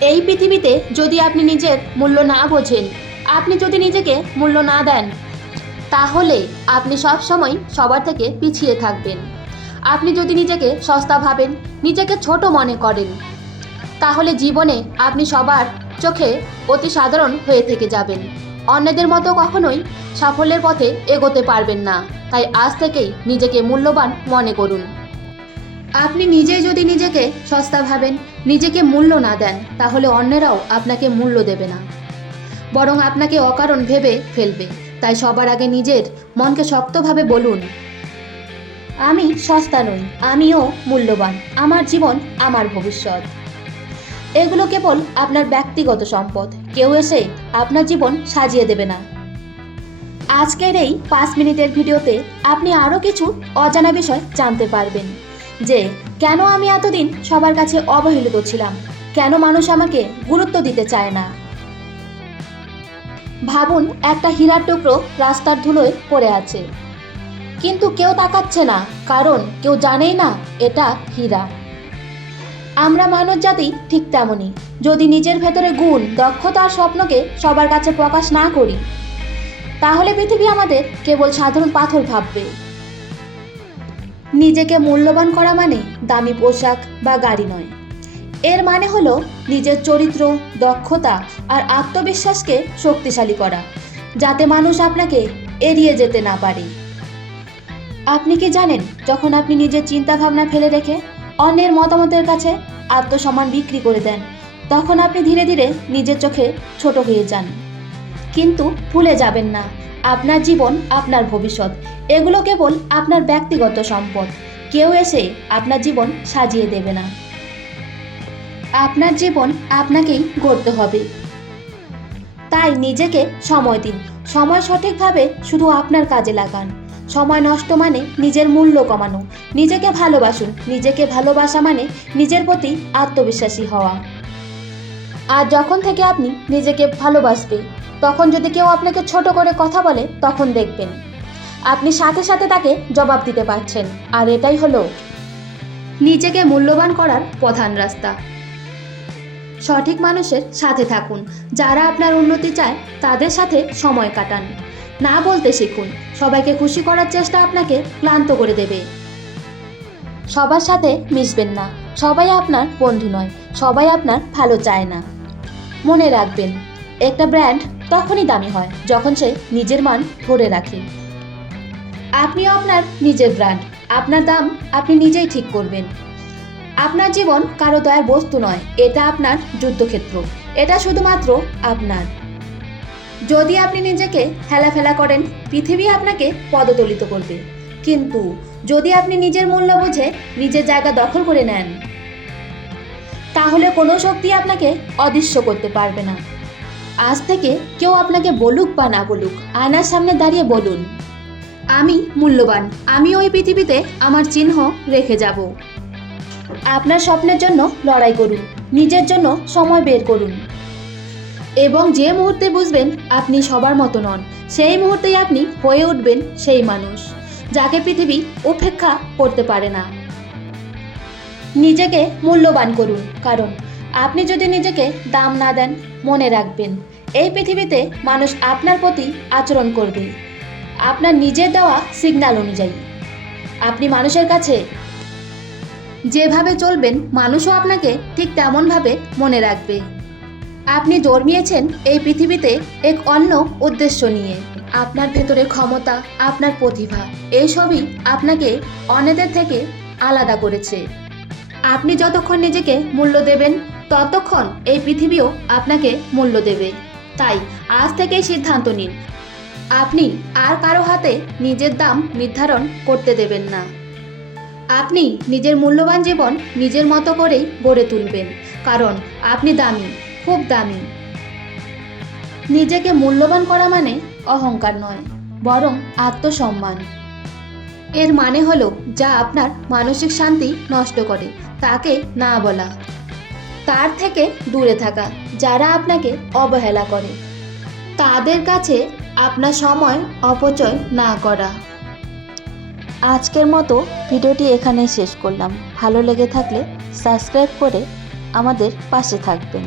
এই পৃথিবীতে যদি আপনি নিজের মূল্য না বোঝেন, আপনি যদি নিজেকে মূল্য না দেন, তাহলে আপনি সব সময় সবার থেকে পিছিয়ে থাকবেন। আপনি যদি নিজেকে সস্তা ভাবেন, নিজেকে ছোট মনে করেন, তাহলে জীবনে আপনি সবার চোখে অতি সাধারণ হয়ে থেকে যাবেন। অন্যদের মতো কখনোই সাফল্যের পথে এগোতে পারবেন না। তাই আজ থেকেই নিজেকে মূল্যবান মনে করুন। আপনি নিজেই যদি নিজেকে সস্তা ভাবেন, নিজেকে মূল্য না দেন, তাহলে অন্যরাও আপনাকে মূল্য দেবে না, বরং আপনাকে অকারণ ভেবে ফেলবে। তাই সবার আগে নিজের মনকে শক্তভাবে বলুন, আমি সস্তা নই, আমিও মূল্যবান, আমার জীবন আমার ভবিষ্যৎ। এগুলো কেবল আপনার ব্যক্তিগত সম্পদ, কেউ এসে আপনার জীবন সাজিয়ে দেবে না। আজকের এই 5 মিনিটের ভিডিওতে আপনি আরও কিছু অজানা বিষয় জানতে পারবেন, যে কেন আমি এতদিন সবার কাছে অবহেলিত ছিলাম, কেন মানুষ আমাকে গুরুত্ব দিতে চায় না। ভাবুন, একটা হীরার টুকরো রাস্তার ধুলোয় পড়ে আছে, কিন্তু কেউ তাকাচ্ছে না, কারণ কেউ জানেই না এটা হীরা। আমরা মানব জাতি ঠিক তেমনই। যদি নিজের ভেতরে গুণ, দক্ষতা আর স্বপ্নকে সবার কাছে প্রকাশ না করি, তাহলে পৃথিবী আমাদের কেবল সাধারণ পাথর ভাববে। নিজেকে মূল্যবান করা মানে দামি পোশাক বা গাড়ি নয়। এর মানে হলো নিজের চরিত্র, দক্ষতা আর আত্মবিশ্বাসকে শক্তিশালী করা, যাতে মানুষ আপনাকে এড়িয়ে যেতে না পারে। আপনি কি জানেন, যখন আপনি নিজের চিন্তা ভাবনা ফেলে রেখে অন্যের মতামতের কাছে আত্মসম্মান বিক্রি করে দেন, তখন আপনি ধীরে ধীরে নিজের চোখে ছোট হয়ে যান। কিন্তু ভুলে যাবেন না, আপনার জীবন, আপনার ভবিষ্যৎ, এগুলো কেবল আপনার ব্যক্তিগত সম্পদ। কেউ এসে আপনার জীবন সাজিয়ে দেবে না। আপনার জীবন আপনাকেই গড়তে হবে। তাই নিজেকে সময় দিন। সময় সঠিকভাবে শুধু আপনার কাজে লাগান। সময় নষ্ট মানে নিজের মূল্য কমানো। নিজেকে ভালোবাসুন। নিজেকে ভালোবাসা মানে নিজের প্রতি আত্মবিশ্বাসী হওয়া। আর যখন থেকে আপনি নিজেকে ভালোবাসবেন, তখন যদি কেউ আপনাকে ছোট করে কথা বলে, তখন দেখবেন আপনি সাথে সাথে তাকে জবাব দিতে পারছেন। আর এটাই হলো নিজেকে মূল্যবান করার প্রধান রাস্তা। সঠিক মানুষের সাথে থাকুন। যারা আপনার উন্নতি চায়, তাদের সাথে সময় কাটান। না বলতে শিখুন। সবাইকে খুশি করার চেষ্টা আপনাকে ক্লান্ত করে দেবে। সবার সাথে মিশবেন না। সবাই আপনার বন্ধু নয়, সবাই আপনার ভালো চায় না। মনে রাখবেন, একটা ব্র্যান্ড তখনই দামি হয় যখন সে নিজের মান ধরে রাখে। আপনিও আপনার নিজের ব্র্যান্ড। আপনার দাম আপনি নিজেই ঠিক করবেন। আপনার জীবন কারো দয়ার বস্তু নয়, এটা আপনার যুদ্ধক্ষেত্র। এটা শুধুমাত্র আপনার। যদি আপনি নিজেকে হেলাফেলা করেন, পৃথিবী আপনাকে পদদলিত করবে। কিন্তু যদি আপনি নিজের মূল্য বুঝে নিজের জায়গা দখল করে নেন, তাহলে কোনো শক্তি আপনাকে অদৃশ্য করতে পারবে না। আজ থেকে কেউ আপনাকে বলুক বা না বলুক, আয়নার সামনে দাঁড়িয়ে বলুন, আমি মূল্যবান, আমি ওই পৃথিবীতে আমার চিহ্ন রেখে যাব। আপনার স্বপ্নের জন্য লড়াই করুন। নিজের জন্য সময় বের করুন। এবং যে মুহূর্তে বুঝবেন আপনি সবার মতো নন, সেই মুহূর্তেই আপনি হয়ে উঠবেন সেই মানুষ যাকে পৃথিবী উপেক্ষা করতে পারে না। নিজেকে মূল্যবান করুন, কারণ আপনি যদি নিজেকে দাম না দেন, মনে রাখবেন এই পৃথিবীতে মানুষ আপনার প্রতি আচরণ করবে আপনার নিজের দেওয়া সিগন্যাল অনুযায়ী। আপনি মানুষের কাছে যেভাবে চলবেন, মানুষও আপনাকে ঠিক তেমনভাবে মনে রাখবে। আপনি জন্মিয়েছেন এই পৃথিবীতে এক অন্য উদ্দেশ্য নিয়ে। আপনার ভেতরে ক্ষমতা, আপনার প্রতিভা, এইসবই আপনাকে অন্যদের থেকে আলাদা করেছে। আপনি যতক্ষণ নিজেকে মূল্য দেবেন, ততক্ষণ এই পৃথিবীও আপনাকে মূল্য দেবে। তাই আজ থেকেই সিদ্ধান্ত নিন, আপনি আর কারো হাতে নিজের দাম নির্ধারণ করতে দেবেন না। আপনি নিজের মূল্যবান জীবন নিজের মতো করেই গড়ে তুলবেন, কারণ আপনি দামি, খুব দামি। নিজেকে মূল্যবান করা মানে অহংকার নয়, বরং আত্মসম্মান। এর মানে হলো, যা আপনার মানসিক শান্তি নষ্ট করে তাকে না বলা, তার থেকে দূরে থাকা। যারা আপনাকে অবহেলা করে, তাদের কাছে আপনার সময় অপচয় না করা। আজকের মতো ভিডিওটি এখানেই শেষ করলাম। ভালো লেগে থাকলে সাবস্ক্রাইব করে আমাদের পাশে থাকবেন।